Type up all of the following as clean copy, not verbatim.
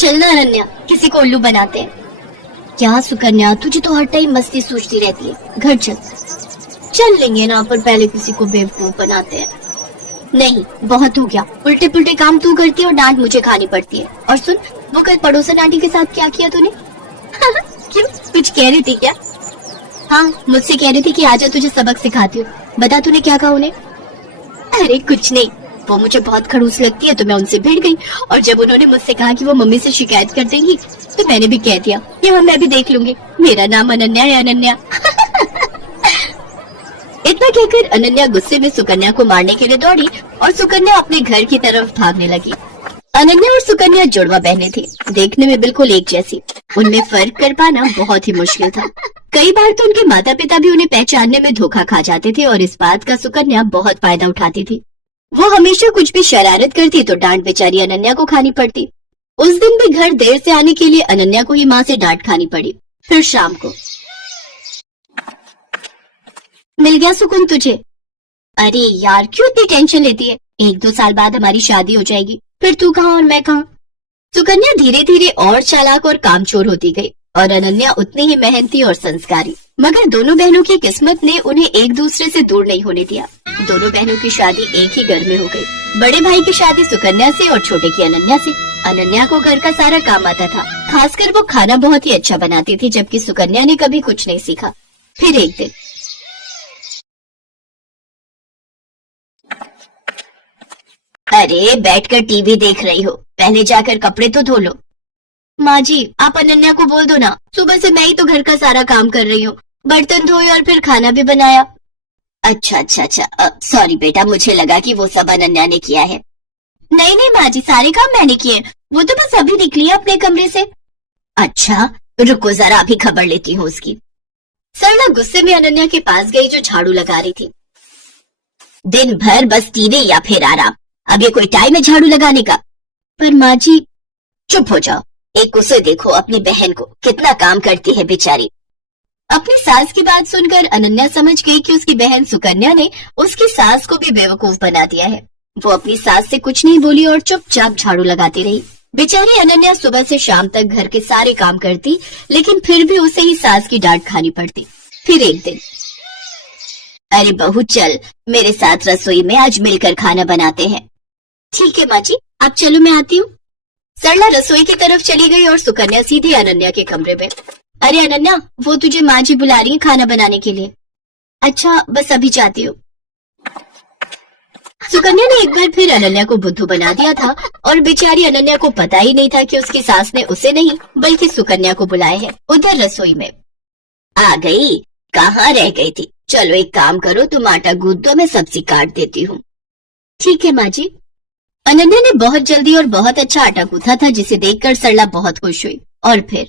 चलना अनन्या, किसी को उल्लू बनाते हैं। क्या सुकन्या, तुझे तो हर टाइम मस्ती सूझती रहती है। घर चल। चल लेंगे ना, पर पहले किसी को बेवकूफ बनाते हैं। नहीं, बहुत हो गया। उल्टे पुल्टे काम तू करती है और डांट मुझे खानी पड़ती है। और सुन, वो कल पड़ोसन आंटी के साथ क्या किया तूने? क्यों, कुछ कह रही थी क्या? हाँ, मुझसे कह रही थी कि आजा तुझे सबक सिखाती हूँ। बता तूने क्या कहा उन्हें? अरे कुछ नहीं, वो मुझे बहुत खड़ूस लगती है तो मैं उनसे भिड़ गई। और जब उन्होंने मुझसे कहा कि वो मम्मी से शिकायत कर देंगी तो मैंने भी कह दिया कि मैं भी देख लूंगी, मेरा नाम अनन्या है, अनन्या। इतना कहकर अनन्या गुस्से में सुकन्या को मारने के लिए दौड़ी और सुकन्या अपने घर की तरफ भागने लगी। अनन्या और सुकन्या जुड़वा बहनें थी, देखने में बिल्कुल एक जैसी। उनमें फर्क कर पाना बहुत ही मुश्किल था। कई बार तो उनके माता पिता भी उन्हें पहचानने में धोखा खा जाते थे और इस बात का सुकन्या बहुत फायदा उठाती थी। वो हमेशा कुछ भी शरारत करती तो डांट बेचारी अनन्या को खानी पड़ती। उस दिन भी घर देर से आने के लिए अनन्या को ही माँ से डांट खानी पड़ी। फिर शाम को मिल गया सुकून तुझे? अरे यार, क्यों इतनी टेंशन लेती है? 1-2 साल बाद हमारी शादी हो जाएगी, फिर तू कहाँ और मैं कहाँ। सुकन्या धीरे धीरे और चालाक और कामचोर होती गई और अनन्या उतनी ही मेहनती और संस्कारी। मगर दोनों बहनों की किस्मत ने उन्हें एक दूसरे से दूर नहीं होने दिया। दोनों बहनों की शादी एक ही घर में हो गई। बड़े भाई की शादी सुकन्या से और छोटे की अनन्या से। अनन्या को घर का सारा काम आता था, खासकर वो खाना बहुत ही अच्छा बनाती थी, जबकि सुकन्या ने कभी कुछ नहीं सीखा। फिर एक दिन, अरे बैठकर टीवी देख रही हो, पहले जाकर कपड़े तो धो लो। माँ जी, आप अनन्या को बोल दो ना, सुबह से मैं ही तो घर का सारा काम कर रही हूँ, बर्तन धोए और फिर खाना भी बनाया। अच्छा, सॉरी बेटा, मुझे लगा कि वो सब अनन्या ने किया है। नहीं नहीं माँ जी, सारे काम मैंने किए, वो तो बस अभी निकली है अपने कमरे से। अच्छा, रुको जरा, अभी खबर लेती हूँ उसकी। सरला गुस्से में अनन्या के पास गई जो झाड़ू लगा रही थी। दिन भर बस टीवी या फिर आराम, अब ये कोई टाइम है झाड़ू लगाने का? पर माँ जी। चुप हो जाओ, एक उसे देखो, अपनी बहन को, कितना काम करती है बेचारी। अपनी सास की बात सुनकर अनन्या समझ गई कि उसकी बहन सुकन्या ने उसकी सास को भी बेवकूफ बना दिया है। वो अपनी सास से कुछ नहीं बोली और चुपचाप झाड़ू लगाती रही। बेचारी अनन्या सुबह से शाम तक घर के सारे काम करती, लेकिन फिर भी उसे ही सास की डांट खानी पड़ती। फिर एक दिन, अरे बहू चल, मेरे साथ रसोई में आज मिलकर खाना बनाते हैं। ठीक है माँ जी, आप चलो, मैं आती हूँ। सरला रसोई की तरफ चली गई और सुकन्या सीधी अनन्या के कमरे में। अरे अनन्या, वो तुझे माँ जी बुला रही है खाना बनाने के लिए। अच्छा, बस अभी जाती हूँ। सुकन्या ने एक बार फिर अनन्या को बुद्धू बना दिया था और बेचारी अनन्या को पता ही नहीं था कि उसकी सास ने उसे नहीं बल्कि सुकन्या को बुलाया है। उधर रसोई में आ गई, कहाँ रह गई थी? चलो एक काम करो, तुम आटा गूंथ दो, मैं सब्जी काट देती हूँ। ठीक है माँ जी। अनन्या ने बहुत जल्दी और बहुत अच्छा आटा गूंथा था, जिसे देखकर सरला बहुत खुश हुई। और फिर,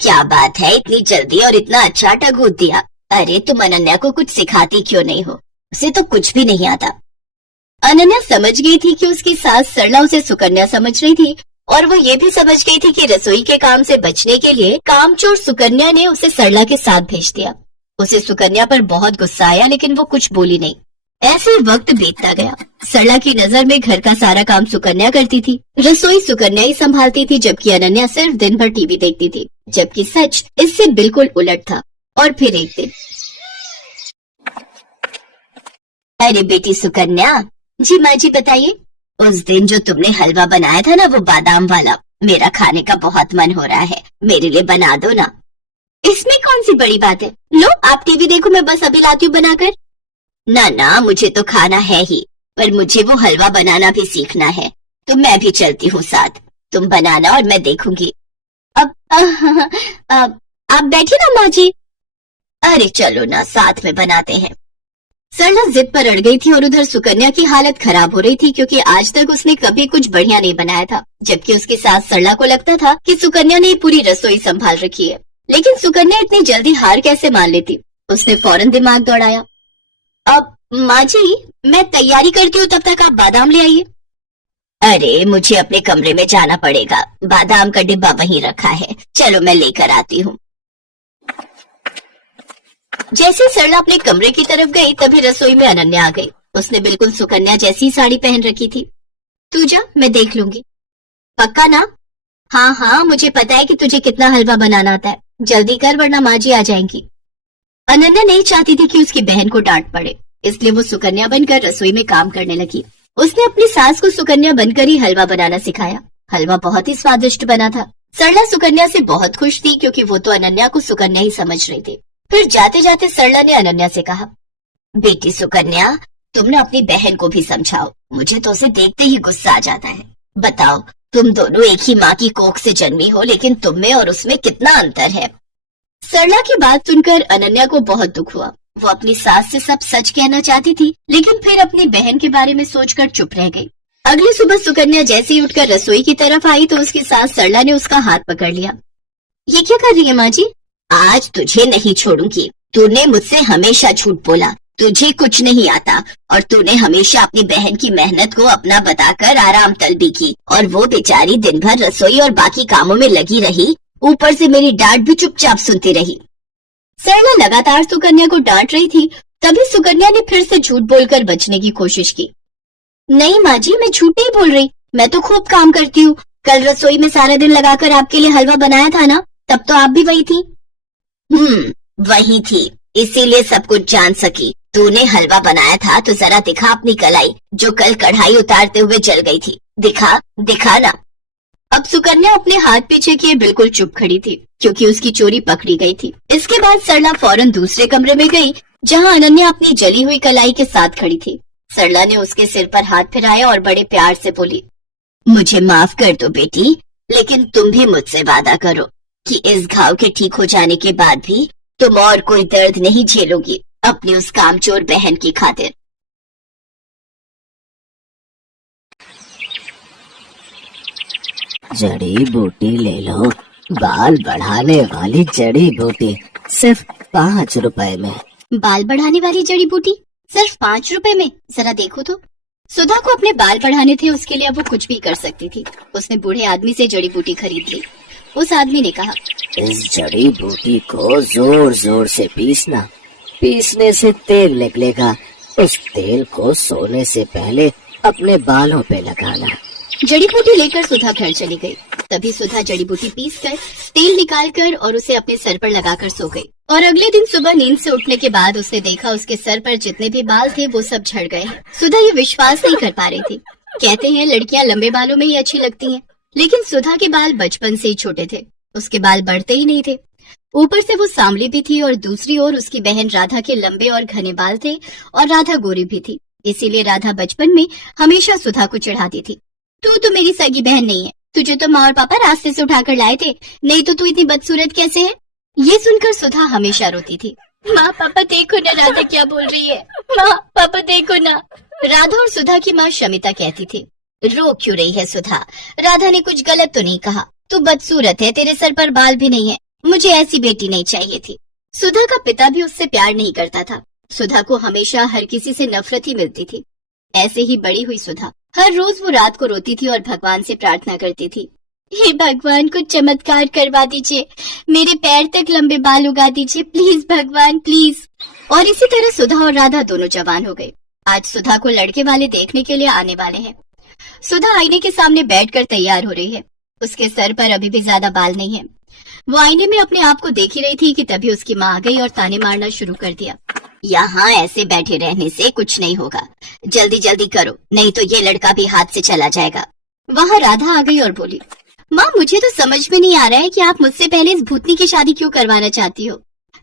क्या बात है, इतनी जल्दी और इतना अच्छा आटा गूंथ दिया। अरे तुम अनन्या को कुछ सिखाती क्यों नहीं हो? उसे तो कुछ भी नहीं आता। अनन्या समझ गई थी कि उसकी सास सरला उसे सुकन्या समझ रही थी और वो ये भी समझ गई थी कि रसोई के काम से बचने के लिए कामचोर सुकन्या ने उसे सरला के साथ भेज दिया। उसे सुकन्या पर बहुत गुस्सा आया, लेकिन वो कुछ बोली नहीं। ऐसे वक्त बीतता गया। सरला की नजर में घर का सारा काम सुकन्या करती थी, रसोई सुकन्या ही संभालती थी, जबकि अनन्या सिर्फ दिन भर टीवी देखती थी, जबकि सच इससे बिल्कुल उलट था। और फिर एक दिन, अरे बेटी सुकन्या। जी माँ जी, बताइए। उस दिन जो तुमने हलवा बनाया था ना, वो बादाम वाला, मेरा खाने का बहुत मन हो रहा है, मेरे लिए बना दो ना। इसमें कौन सी बड़ी बात है, लो आप टीवी देखो, मैं बस अभी लाती हूँ बनाकर। ना ना, मुझे तो खाना है ही, पर मुझे वो हलवा बनाना भी सीखना है, तो मैं भी चलती हूँ साथ। तुम बनाना और मैं देखूंगी। अब आप बैठिए ना माँ जी। अरे चलो ना, साथ में बनाते हैं। सरला जिद पर अड़ गई थी और उधर सुकन्या की हालत खराब हो रही थी, क्योंकि आज तक उसने कभी कुछ बढ़िया नहीं बनाया था, जबकि उसकी सास सरला को लगता था कि सुकन्या ने पूरी रसोई संभाल रखी है। लेकिन सुकन्या इतनी जल्दी हार कैसे मान लेती? उसने फौरन दिमाग दौड़ाया। अब माँ जी, मैं तैयारी करती हूँ, तब तक आप बादाम ले आइए। अरे मुझे अपने कमरे में जाना पड़ेगा, बादाम का डिब्बा वहीं रखा है, चलो मैं लेकर आती हूँ। जैसे सरला अपने कमरे की तरफ गई, तभी रसोई में अनन्या आ गई। उसने बिल्कुल सुकन्या जैसी साड़ी पहन रखी थी। तू जा, मैं देख लूंगी। पक्का ना? हाँ हाँ, मुझे पता है कि तुझे कितना हलवा बनाना आता है, जल्दी कर वरना माँ जी आ जाएंगी। अनन्या नहीं चाहती थी कि उसकी बहन को डांट पड़े, इसलिए वो सुकन्या बनकर रसोई में काम करने लगी। उसने अपनी सास को सुकन्या बनकर ही हलवा बनाना सिखाया। हलवा बहुत ही स्वादिष्ट बना था। सरला सुकन्या से बहुत खुश थी क्योंकि वो तो अनन्या को सुकन्या ही समझ रही थी। फिर जाते जाते सरला ने अनन्या से कहा, बेटी सुकन्या, तुम ना अपनी बहन को भी समझाओ, मुझे तो उसे देखते ही गुस्सा आ जाता है। बताओ, तुम दोनों एक ही माँ की कोख से जन्मी हो, लेकिन तुम में और उसमें कितना अंतर है। सरला की बात सुनकर अनन्या को बहुत दुख हुआ। वो अपनी सास से सब सच कहना चाहती थी, लेकिन फिर अपनी बहन के बारे में सोचकर चुप रह गई। अगली सुबह सुकन्या जैसे ही उठकर रसोई की तरफ आई तो उसकी सास सरला ने उसका हाथ पकड़ लिया। ये क्या कर रही है माँ जी? आज तुझे नहीं छोड़ूंगी। तूने मुझसे हमेशा झूठ बोला, तुझे कुछ नहीं आता और तूने हमेशा अपनी बहन की मेहनत को अपना बताकर आराम तलबी की, और वो बेचारी दिन भर रसोई और बाकी कामों में लगी रही, ऊपर से मेरी डांट भी चुपचाप सुनती रही। सरला लगातार सुकन्या को डांट रही थी, तभी सुकन्या ने फिर से झूठ बोलकर बचने की कोशिश की। नहीं माँ जी, मैं झूठ नहीं बोल रही, मैं तो खूब काम करती हूँ। कल रसोई में सारा दिन लगाकर आपके लिए हलवा बनाया था ना, तब तो आप भी वही थी। वही थी, इसीलिए सब कुछ जान सकी। तूने हलवा बनाया था तो जरा दिखा अपनी कलाई, जो कल कढ़ाई उतारते हुए जल गई थी। दिखा दिखा ना। अब सुकन्या अपने हाथ पीछे किए बिल्कुल चुप खड़ी थी, क्योंकि उसकी चोरी पकड़ी गई थी। इसके बाद सरला फौरन दूसरे कमरे में गई, जहाँ अनन्या अपनी जली हुई कलाई के साथ खड़ी थी। सरला ने उसके सिर पर हाथ फिराया और बड़े प्यार से बोली, मुझे माफ कर दो बेटी, लेकिन तुम भी मुझसे वादा करो कि इस घाव के ठीक हो जाने के बाद भी तुम और कोई दर्द नहीं झेलोगी अपनी उस कामचोर बहन की खातिर। जड़ी बूटी ले लो, बाल बढ़ाने वाली जड़ी बूटी, सिर्फ 5 रुपए में। बाल बढ़ाने वाली जड़ी बूटी सिर्फ 5 रुपए में? जरा देखो तो। सुधा को अपने बाल बढ़ाने थे, उसके लिए अब वो कुछ भी कर सकती थी। उसने बूढ़े आदमी से जड़ी बूटी खरीद ली। उस आदमी ने कहा, इस जड़ी बूटी को जोर जोर से पीसना, पीसने से तेल निकलेगा। उस तेल को सोने से पहले अपने बालों पे लगाना। जड़ी बूटी लेकर सुधा घर चली गई। तभी सुधा जड़ी बूटी पीसकर तेल निकालकर और उसे अपने सर पर लगाकर सो गई। और अगले दिन सुबह नींद से उठने के बाद उसने देखा उसके सर पर जितने भी बाल थे वो सब झड़ गए हैं। सुधा ये विश्वास नहीं कर पा रही थी। कहते हैं लड़कियां लंबे बालों में ही अच्छी लगती हैं, लेकिन सुधा के बाल बचपन से ही छोटे थे। उसके बाल बढ़ते ही नहीं थे। ऊपर से वो सांवली भी थी और दूसरी ओर उसकी बहन राधा के लंबे और घने बाल थे और राधा गोरी भी थी। इसीलिए राधा बचपन में हमेशा सुधा को चिढ़ाती थी, तू तो मेरी सगी बहन नहीं है, तुझे तो माँ और पापा रास्ते से उठाकर लाए थे, नहीं तो तू इतनी बदसूरत कैसे है। ये सुनकर सुधा हमेशा रोती थी। माँ पापा देखो ना राधा क्या बोल रही है, माँ पापा देखो ना। राधा और सुधा की माँ शमिता कहती थी, रो क्यों रही है सुधा, राधा ने कुछ गलत तो नहीं कहा, तू बदसूरत है, तेरे सर पर बाल भी नहीं है, मुझे ऐसी बेटी नहीं चाहिए थी। सुधा का पिता भी उससे प्यार नहीं करता था। सुधा को हमेशा हर किसी से नफरत ही मिलती थी। ऐसे ही बड़ी हुई सुधा। हर रोज वो रात को रोती थी और भगवान से प्रार्थना करती थी, हे भगवान कुछ चमत्कार करवा दीजिए, मेरे पैर तक लंबे बाल उगा दीजिए, प्लीज भगवान प्लीज। और इसी तरह सुधा और राधा दोनों जवान हो गए। आज सुधा को लड़के वाले देखने के लिए आने वाले हैं। सुधा आईने के सामने बैठकर तैयार हो रही है। उसके सर पर अभी भी ज्यादा बाल नहीं है। वो आईने में अपने आप को देख ही रही थी कि तभी उसकी माँ आ गई और ताने मारना शुरू कर दिया। यहाँ ऐसे बैठे रहने से कुछ नहीं होगा, जल्दी जल्दी करो, नहीं तो ये लड़का भी हाथ से चला जाएगा। वहाँ राधा आ गई और बोली, माँ मुझे तो समझ में नहीं आ रहा है कि आप मुझसे पहले इस भूतनी की शादी क्यों करवाना चाहती हो।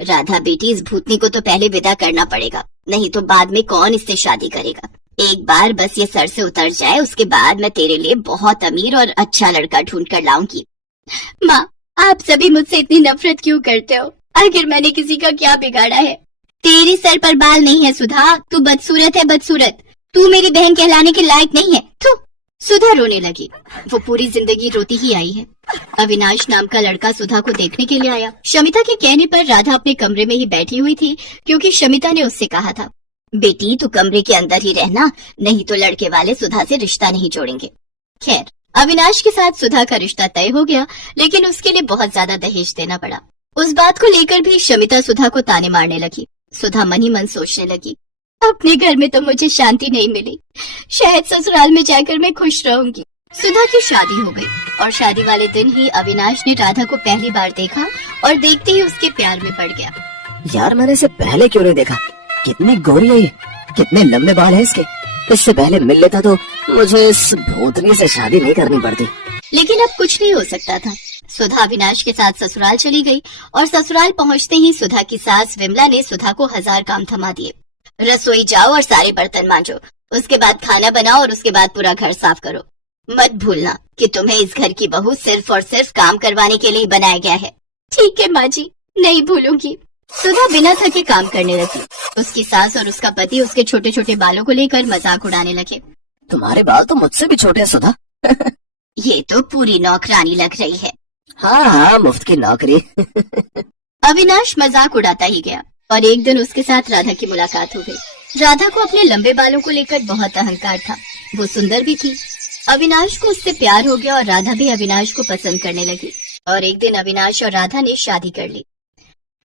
राधा बेटी, इस भूतनी को तो पहले विदा करना पड़ेगा, नहीं तो बाद में कौन इससे शादी करेगा। एक बार बस ये सर से उतर जाए, उसके बाद मैं तेरे लिए बहुत अमीर और अच्छा लड़का ढूंढ कर लाऊंगी। माँ आप सभी मुझसे इतनी नफरत क्यों करते हो, आखिर मैंने किसी का क्या बिगाड़ा है। तेरे सर पर बाल नहीं है सुधा, तू बदसूरत है बदसूरत, तू मेरी बहन कहलाने के लायक नहीं है। थू। सुधा रोने लगी। वो पूरी जिंदगी रोती ही आई है। अविनाश नाम का लड़का सुधा को देखने के लिए आया। शमिता के कहने पर राधा अपने कमरे में ही बैठी हुई थी, क्योंकि शमिता ने उससे कहा था, बेटी तू कमरे के अंदर ही रहना, नहीं तो लड़के वाले सुधा से रिश्ता नहीं जोड़ेंगे। खैर अविनाश के साथ सुधा का रिश्ता तय हो गया, लेकिन उसके लिए बहुत ज्यादा दहेज देना पड़ा। उस बात को लेकर भी शमिता सुधा को ताने मारने लगी। सुधा मन ही मन सोचने लगी, अपने घर में तो मुझे शांति नहीं मिली, शायद ससुराल में जाकर मैं खुश रहूंगी। सुधा की शादी हो गई और शादी वाले दिन ही अविनाश ने राधा को पहली बार देखा और देखते ही उसके प्यार में पड़ गया। यार मैंने इसे पहले क्यों नहीं देखा? कितनी गोरी है ये, कितने लंबे बाल हैं इसके। इससे पहले मिल लेता तो मुझे इस भूतनी से शादी नहीं करनी पड़ती। लेकिन अब कुछ नहीं हो सकता था। सुधा अविनाश के साथ ससुराल चली गई और ससुराल पहुंचते ही सुधा की सास विमला ने सुधा को 1000 काम थमा दिए। रसोई जाओ और सारे बर्तन मांजो, उसके बाद खाना बनाओ और उसके बाद पूरा घर साफ करो। मत भूलना कि तुम्हें इस घर की बहू सिर्फ और सिर्फ काम करवाने के लिए बनाया गया है। ठीक है माँ जी, नहीं भूलूंगी। सुधा बिना थके काम करने लगी। उसकी सास और उसका पति उसके छोटे छोटे बालों को लेकर मजाक उड़ाने लगे। तुम्हारे बाल तो मुझसे भी छोटे हैं सुधा। ये तो पूरी नौकरानी लग रही है। हाँ, मुफ्त की नौकरी। अविनाश मजाक उड़ाता ही गया और एक दिन उसके साथ राधा की मुलाकात हो गई। राधा को अपने लंबे बालों को लेकर बहुत अहंकार था। वो सुंदर भी थी। अविनाश को उससे प्यार हो गया और राधा भी अविनाश को पसंद करने लगी और एक दिन अविनाश और राधा ने शादी कर ली।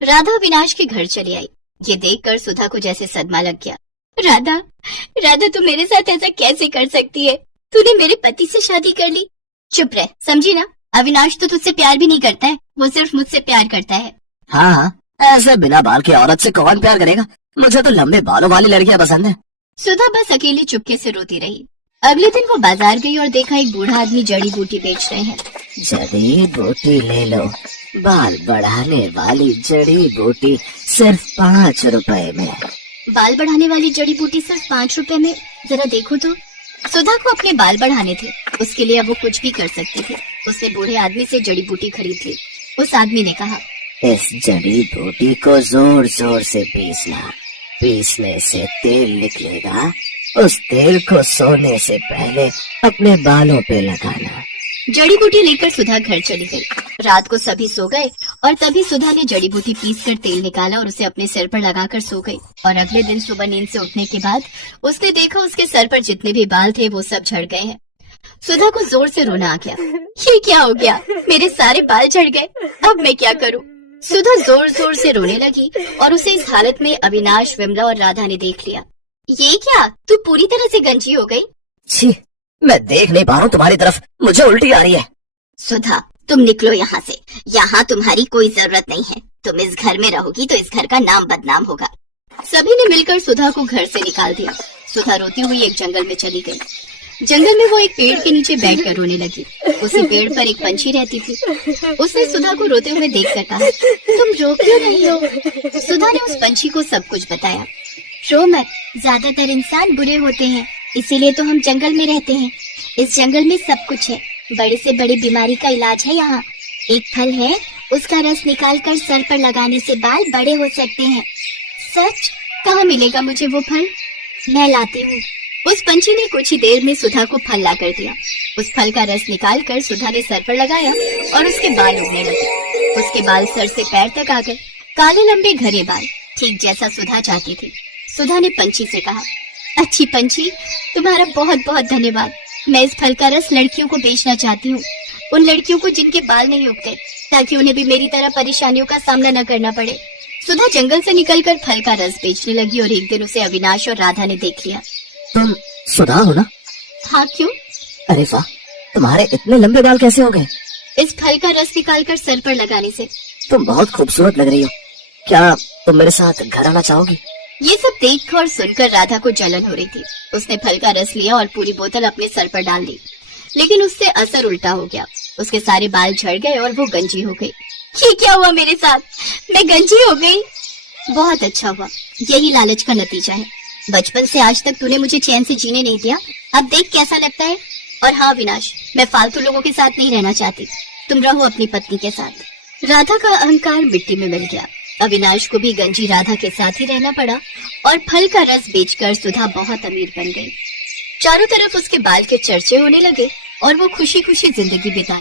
राधा अविनाश के घर चली आई। ये देखकर सुधा को जैसे सदमा लग गया। राधा तू मेरे साथ ऐसा कैसे कर सकती है? तूने मेरे पति से शादी कर ली। चुप रह, समझी ना? अविनाश तो तुझसे प्यार भी नहीं करता है, वो सिर्फ मुझसे प्यार करता है। हाँ, ऐसे बिना बाल की औरत से कौन प्यार करेगा? मुझे तो लंबे बालों वाली लड़कियां पसंद है। सुधा बस अकेली चुपके से रोती रही। अगले दिन वो बाजार गई और देखा एक बूढ़ा आदमी जड़ी बूटी बेच रहे हैं। जड़ी बूटी ले लो, बाल बढ़ाने वाली जड़ी बूटी सिर्फ 5 रुपए में। बाल बढ़ाने वाली जड़ी बूटी सिर्फ 5 रुपए में? जरा देखो तो। सुधा को अपने बाल बढ़ाने थे, उसके लिए अब वो कुछ भी कर सकती थी। उसने बूढ़े आदमी से जड़ी बूटी खरीद ली। उस आदमी ने कहा, इस जड़ी बूटी को जोर जोर से पीसना, पीसने से तेल निकलेगा। उस तेल को सोने से पहले अपने बालों पे लगाना। जड़ी बूटी लेकर सुधा घर चली गई। रात को सभी सो गए और तभी सुधा ने जड़ी बूटी पीसकर तेल निकाला और उसे अपने सिर पर लगाकर सो गई। और अगले दिन सुबह नींद से उठने के बाद उसने देखा उसके सर पर जितने भी बाल थे वो सब झड़ गए हैं। सुधा को जोर से रोना आ गया। ये क्या हो गया? मेरे सारे बाल झड़ गए, अब मैं क्या करूं? सुधा जोर जोर से रोने लगी और उसे इस हालत में अविनाश, विमला और राधा ने देख लिया। ये क्या, तू पूरी तरह से गंजी हो गई? छी, मैं देख नहीं पा रहा हूँ तुम्हारी तरफ, मुझे उल्टी आ रही है। सुधा, तुम निकलो यहाँ से। यहाँ तुम्हारी कोई जरूरत नहीं है। तुम इस घर में रहोगी तो इस घर का नाम बदनाम होगा। सभी ने मिलकर सुधा को घर से निकाल दिया। सुधा रोती हुई एक जंगल में चली गई। जंगल में वो एक पेड़ के नीचे बैठकर रोने लगी। उसी पेड़ पर एक पंछी रहती थी। उसने सुधा को रोते हुए देखकर कहा, तुम रो क्यों नहीं हो? सुधा ने उस पंछी को सब कुछ बताया। रो मत, ज्यादातर इंसान बुरे होते हैं, इसीलिए तो हम जंगल में रहते हैं। इस जंगल में सब कुछ है, बड़े से बड़ी बीमारी का इलाज है यहाँ। एक फल है, उसका रस निकालकर सर पर लगाने से बाल बड़े हो सकते हैं। सच? कहाँ मिलेगा मुझे वो फल? मैं लाती हूँ। उस पंछी ने कुछ ही देर में सुधा को फल ला कर दिया। उस फल का रस निकालकर सुधा ने सर पर लगाया और उसके बाल उगने लगे। उसके बाल सर से पैर तक आ गए, काले लंबे घने बाल, ठीक जैसा सुधा चाहती थी। सुधा ने पंछी से कहा, अच्छी पंछी, तुम्हारा बहुत बहुत धन्यवाद। मैं इस फल का रस लड़कियों को बेचना चाहती हूँ, उन लड़कियों को जिनके बाल नहीं उगते, ताकि उन्हें भी मेरी तरह परेशानियों का सामना न करना पड़े। सुधा जंगल से निकलकर फल का रस बेचने लगी और एक दिन उसे अविनाश और राधा ने देख लिया। तुम सुधा हो ना? हाँ, क्यों? अरे वाह, तुम्हारे इतने लंबे बाल कैसे हो गए? इस फल का रस निकालकर सर पर लगाने से। तुम बहुत खूबसूरत लग रही हो। क्या तुम मेरे साथ घर आना चाहोगी? ये सब देख और सुनकर राधा को जलन हो रही थी। उसने फल का रस लिया और पूरी बोतल अपने सर पर डाल दी, लेकिन उससे असर उल्टा हो गया। उसके सारे बाल झड़ गए और वो गंजी हो गई। ये क्या हुआ मेरे साथ? मैं गंजी हो गई। बहुत अच्छा हुआ, यही लालच का नतीजा है। बचपन से आज तक तूने मुझे चैन से जीने नहीं दिया, अब देख कैसा लगता है। और हाँ विनाश, मैं फालतू लोगों के साथ नहीं रहना चाहती, तुम रहो अपनी पत्नी के साथ। राधा का अहंकार मिट्टी में मिल गया। अविनाश को भी गंजी राधा के साथ ही रहना पड़ा और फल का रस बेचकर सुधा बहुत अमीर बन गई। चारों तरफ उसके बाल के चर्चे होने लगे और वो खुशी खुशी जिंदगी बिताने